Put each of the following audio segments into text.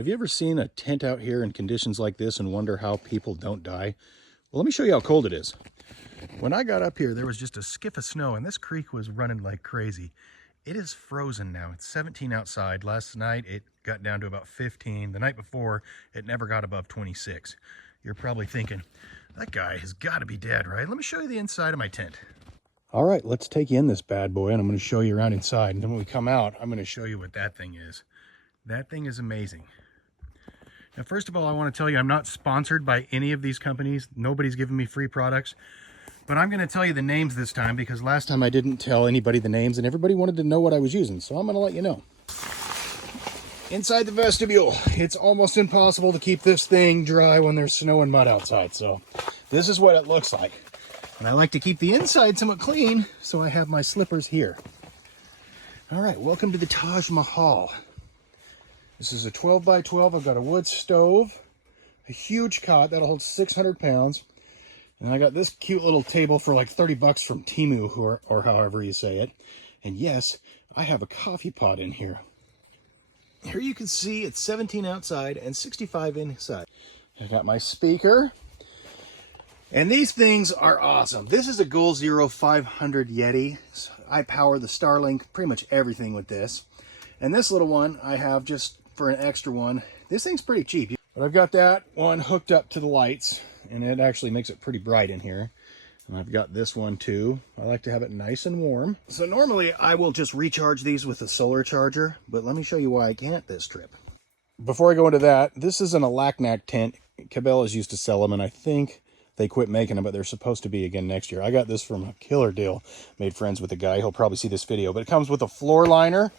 Have you ever seen a tent out here in conditions like this and wonder how people don't die? Well, let me show you how cold it is. When I got up here, there was just a skiff of snow and this creek was running like crazy. It is frozen now. It's 17 outside. Last night, it got down to about 15. The night before, it never got above 26. You're probably thinking, that guy has got to be dead, right? Let me show you the inside of my tent. All right, let's take you in this bad boy and I'm going to show you around inside. And then when we come out, I'm going to show you what that thing is. That thing is amazing. Now, first of all, I want to tell you I'm not sponsored by any of these companies. Nobody's giving me free products. But I'm going to tell you the names this time because last time I didn't tell anybody the names and everybody wanted to know what I was using. So I'm going to let you know. Inside the vestibule, it's almost impossible to keep this thing dry when there's snow and mud outside. So this is what it looks like. And I like to keep the inside somewhat clean, so I have my slippers here. All right, welcome to the Taj Mahal. This is a 12 by 12. I've got a wood stove, a huge cot that'll hold 600 pounds. And I got this cute little table for like 30 bucks from Temu or however you say it. And yes, I have a coffee pot in here. Here you can see it's 17 outside and 65 inside. I got my speaker. And these things are awesome. This is a Goal Zero 500 Yeti. I power the Starlink, pretty much everything with this. And this little one I have just for an extra one. This thing's pretty cheap. But I've got that one hooked up to the lights, and it actually makes it pretty bright in here. And I've got this one too. I like to have it nice and warm. So normally I will just recharge these with a solar charger, but let me show you why I can't this trip. Before I go into that, this is an Alaknak tent. Cabela's used to sell them, and I think they quit making them, but they're supposed to be again next year. I got this from a killer deal. Made friends with a guy. He'll probably see this video, but it comes with a floor liner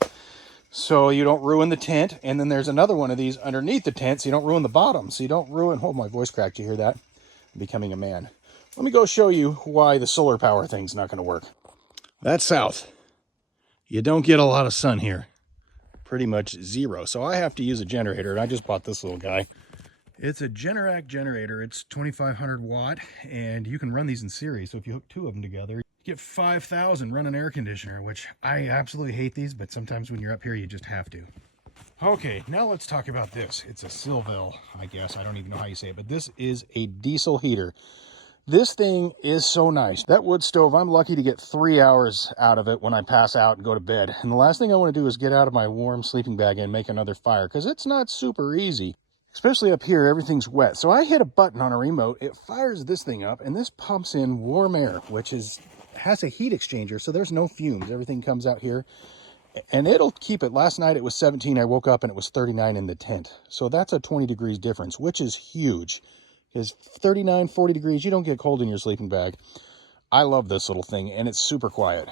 so you don't ruin the tent. And then there's another one of these underneath the tent so you don't ruin the bottom. So you don't ruin, oh, my voice cracked. You hear that? I'm becoming a man. Let me go show you why the solar power thing's not going to work. That's south. You don't get a lot of sun here. Pretty much zero. So I have to use a generator, and I just bought this little guy. It's a Generac generator. It's 2500 watt, and you can run these in series. So if you hook two of them together, you get 5,000, run an air conditioner, which I absolutely hate these, but sometimes when you're up here, you just have to. Okay, now let's talk about this. It's a Silvel, I guess. I don't even know how you say it, but this is a diesel heater. This thing is so nice. That wood stove, I'm lucky to get 3 hours out of it when I pass out and go to bed. And the last thing I want to do is get out of my warm sleeping bag and make another fire, because it's not super easy. Especially up here, everything's wet. So I hit a button on a remote, it fires this thing up, and this pumps in warm air, which has a heat exchanger, so there's no fumes. Everything comes out here, and it'll keep it. Last night it was 17. I woke up and it was 39 in the tent. So that's a 20 degrees difference, which is huge. Because 39, 40 degrees, you don't get cold in your sleeping bag. I love this little thing, and it's super quiet.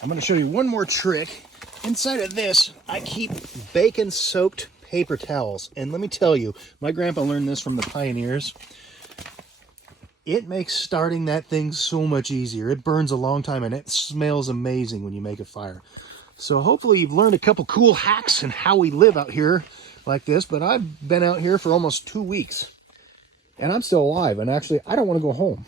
I'm going to show you one more trick. Inside of this, I keep bacon-soaked paper towels. And let me tell you, my grandpa learned this from the pioneers. It makes starting that thing so much easier. It burns a long time, and it smells amazing when you make a fire. So hopefully you've learned a couple cool hacks and how we live out here like this. But I've been out here for almost 2 weeks. And I'm still alive, and actually, I don't want to go home.